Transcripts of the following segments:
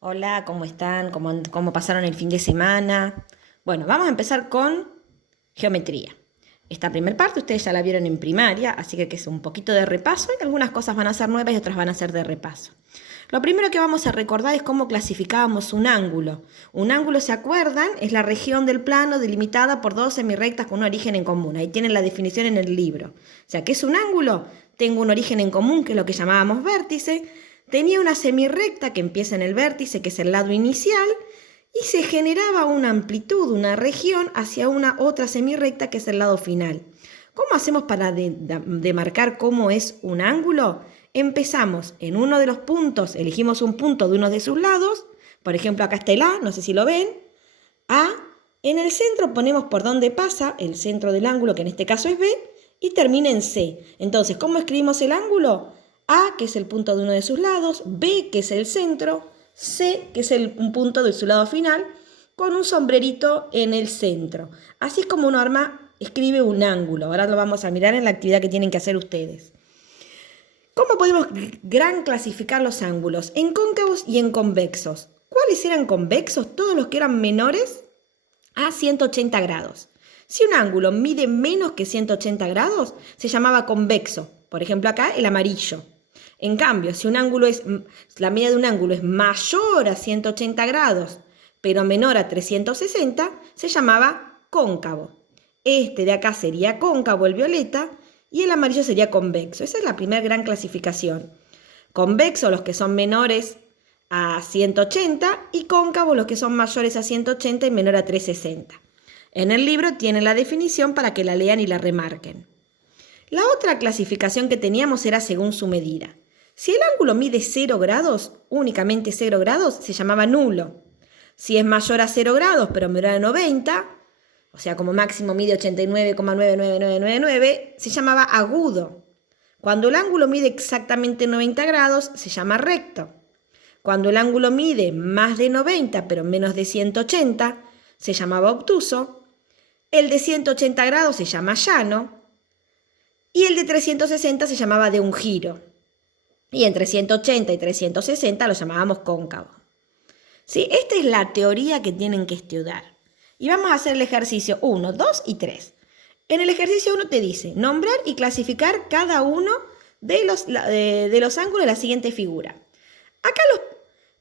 Hola, ¿cómo están? ¿Cómo pasaron el fin de semana? Bueno, vamos a empezar con geometría. Esta primera parte ustedes ya la vieron en primaria, así que es un poquito de repaso y algunas cosas van a ser nuevas y otras van a ser de repaso. Lo primero que vamos a recordar es cómo clasificábamos un ángulo. Un ángulo, ¿se acuerdan? Es la región del plano delimitada por dos semirrectas con un origen en común. Ahí tienen la definición en el libro. O sea, ¿qué es un ángulo? Tengo un origen en común, que es lo que llamábamos vértice. Tenía una semirrecta que empieza en el vértice, que es el lado inicial, y se generaba una amplitud, una región hacia una otra semirrecta que es el lado final. ¿Cómo hacemos para demarcar cómo es un ángulo? Empezamos en uno de los puntos, elegimos un punto de uno de sus lados, por ejemplo acá está el A, no sé si lo ven, A, en el centro ponemos por dónde pasa el centro del ángulo, que en este caso es B, y termina en C. Entonces, ¿cómo escribimos el ángulo? A, que es el punto de uno de sus lados, B, que es el centro, C, que es un punto de su lado final, con un sombrerito en el centro. Así es como uno escribe un ángulo. Ahora lo vamos a mirar en la actividad que tienen que hacer ustedes. ¿Cómo podemos clasificar los ángulos? En cóncavos y en convexos. ¿Cuáles eran convexos? Todos los que eran menores a 180 grados. Si un ángulo mide menos que 180 grados, se llamaba convexo. Por ejemplo, acá el amarillo. En cambio, si la medida de un ángulo es mayor a 180 grados, pero menor a 360, se llamaba cóncavo. Este de acá sería cóncavo, el violeta, y el amarillo sería convexo. Esa es la primera gran clasificación. Convexo los que son menores a 180 y cóncavo los que son mayores a 180 y menor a 360. En el libro tienen la definición para que la lean y la remarquen. La otra clasificación que teníamos era según su medida. Si el ángulo mide 0 grados, únicamente 0 grados, se llamaba nulo. Si es mayor a 0 grados pero menor a 90, o sea, como máximo mide 89,99999, se llamaba agudo. Cuando el ángulo mide exactamente 90 grados, se llama recto. Cuando el ángulo mide más de 90 pero menos de 180, se llamaba obtuso. El de 180 grados se llama llano. Y el de 360 se llamaba de un giro. Y entre 180 y 360 lo llamábamos cóncavo. ¿Sí? Esta es la teoría que tienen que estudiar. Y vamos a hacer el ejercicio 1, 2 y 3. En el ejercicio 1 te dice nombrar y clasificar cada uno de los ángulos de la siguiente figura. Acá,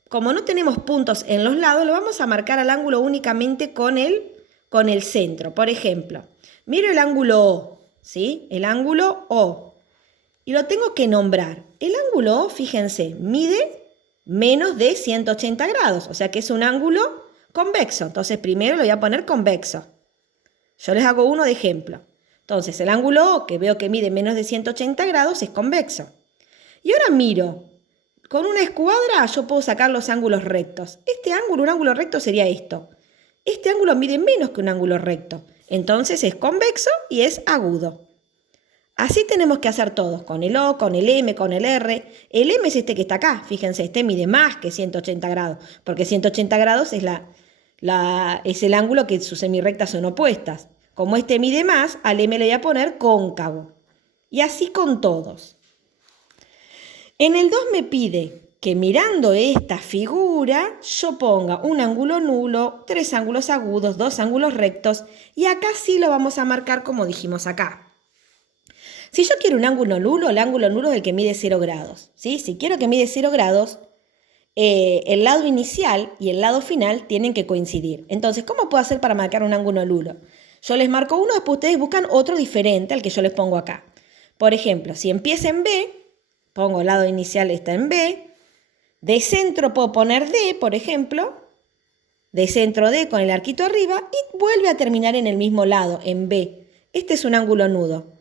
como no tenemos puntos en los lados, lo vamos a marcar al ángulo únicamente con el centro. Por ejemplo, miro el ángulo O, ¿sí? El ángulo O. Y lo tengo que nombrar. El ángulo O, fíjense, mide menos de 180 grados, o sea que es un ángulo convexo. Entonces primero lo voy a poner convexo. Yo les hago uno de ejemplo. Entonces el ángulo O, que veo que mide menos de 180 grados, es convexo. Y ahora miro, con una escuadra yo puedo sacar los ángulos rectos. Este ángulo, un ángulo recto sería esto. Este ángulo mide menos que un ángulo recto. Entonces es convexo y es agudo. Así tenemos que hacer todos, con el O, con el M, con el R. El M es este que está acá, fíjense, este mide más que 180 grados, porque 180 grados es el ángulo que sus semirrectas son opuestas. Como este mide más, al M le voy a poner cóncavo. Y así con todos. En el 2 me pide que mirando esta figura yo ponga un ángulo nulo, 3 ángulos agudos, 2 ángulos rectos, y acá sí lo vamos a marcar como dijimos acá. Si yo quiero un ángulo nulo, el ángulo nulo es el que mide 0 grados. ¿Sí? Si quiero que mide 0 grados, el lado inicial y el lado final tienen que coincidir. Entonces, ¿cómo puedo hacer para marcar un ángulo nulo? Yo les marco uno, después ustedes buscan otro diferente al que yo les pongo acá. Por ejemplo, si empieza en B, pongo el lado inicial está en B, de centro puedo poner D, por ejemplo, de centro D con el arquito arriba y vuelve a terminar en el mismo lado, en B. Este es un ángulo nulo,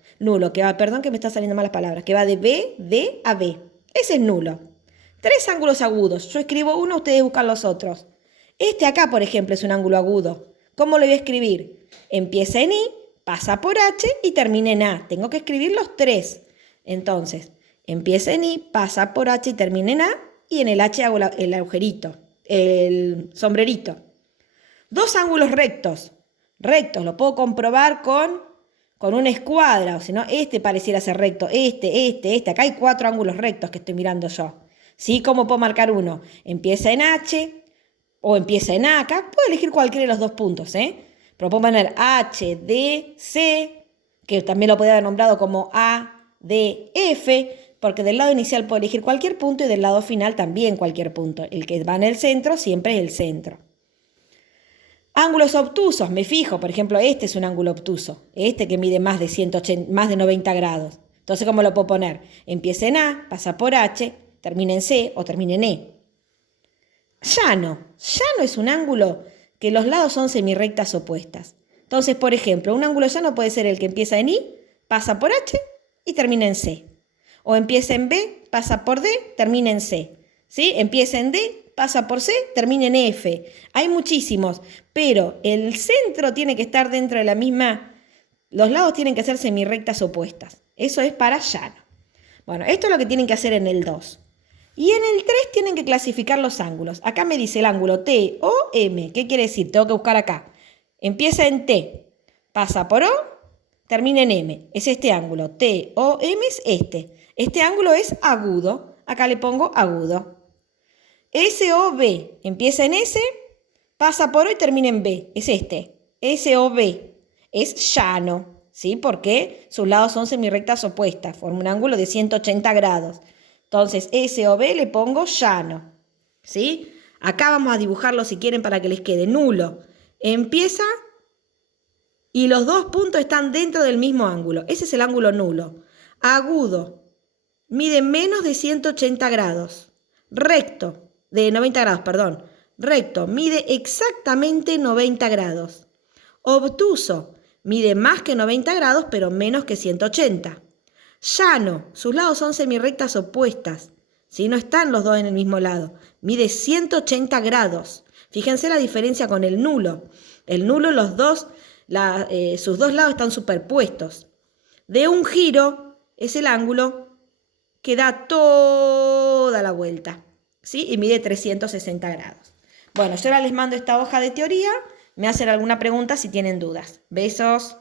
perdón que me están saliendo malas palabras, que va de B, D a B. Ese es nulo. 3 ángulos agudos. Yo escribo uno, ustedes buscan los otros. Este acá, por ejemplo, es un ángulo agudo. ¿Cómo lo voy a escribir? Empieza en I, pasa por H y termina en A. Tengo que escribir los 3. Entonces, empieza en I, pasa por H y termina en A. Y en el H hago el agujerito, el sombrerito. 2 ángulos rectos. Rectos, lo puedo comprobar con una escuadra, o si no, este pareciera ser recto, este. Acá hay 4 ángulos rectos que estoy mirando yo. ¿Sí? ¿Cómo puedo marcar uno? Empieza en H o empieza en A. Acá puedo elegir cualquiera de los dos puntos, ¿eh? Pero puedo poner H, D, C, que también lo podría haber nombrado como A, D, F, porque del lado inicial puedo elegir cualquier punto y del lado final también cualquier punto. El que va en el centro siempre es el centro. Ángulos obtusos, me fijo, por ejemplo, este es un ángulo obtuso, este que mide más de 180, más de 90 grados. Entonces, ¿cómo lo puedo poner? Empieza en A, pasa por H, termina en C o termina en E. Llano es un ángulo que los lados son semirrectas opuestas. Entonces, por ejemplo, un ángulo llano puede ser el que empieza en I, pasa por H y termina en C. O empieza en B, pasa por D, termina en C. ¿Sí? Empieza en D, pasa por C, termina en F. Hay muchísimos, pero el centro tiene que estar dentro de la misma. Los lados tienen que ser semirrectas opuestas. Eso es para llano. Bueno, esto es lo que tienen que hacer en el 2. Y en el 3 tienen que clasificar los ángulos. Acá me dice el ángulo T, O, M. ¿Qué quiere decir? Tengo que buscar acá. Empieza en T, pasa por O, termina en M. Es este ángulo. T, O, M es este. Este ángulo es agudo. Acá le pongo agudo. S, O, B. Empieza en S, pasa por O y termina en B. Es este. S, O, B. Es llano. ¿Sí? Porque sus lados son semirrectas opuestas. Forma un ángulo de 180 grados. Entonces, S o B le pongo llano. ¿Sí? Acá vamos a dibujarlo si quieren para que les quede nulo. Empieza y los dos puntos están dentro del mismo ángulo. Ese es el ángulo nulo. Agudo. Mide menos de 180 grados. Recto. De 90 grados, perdón. Recto. Mide exactamente 90 grados. Obtuso. Mide más que 90 grados, pero menos que 180. Llano, sus lados son semirrectas opuestas. ¿Sí? No están los dos en el mismo lado. Mide 180 grados. Fíjense la diferencia con el nulo. El nulo, sus dos lados están superpuestos. De un giro es el ángulo que da toda la vuelta. ¿Sí? Y mide 360 grados. Bueno, yo ahora les mando esta hoja de teoría. Me hacen alguna pregunta si tienen dudas. Besos.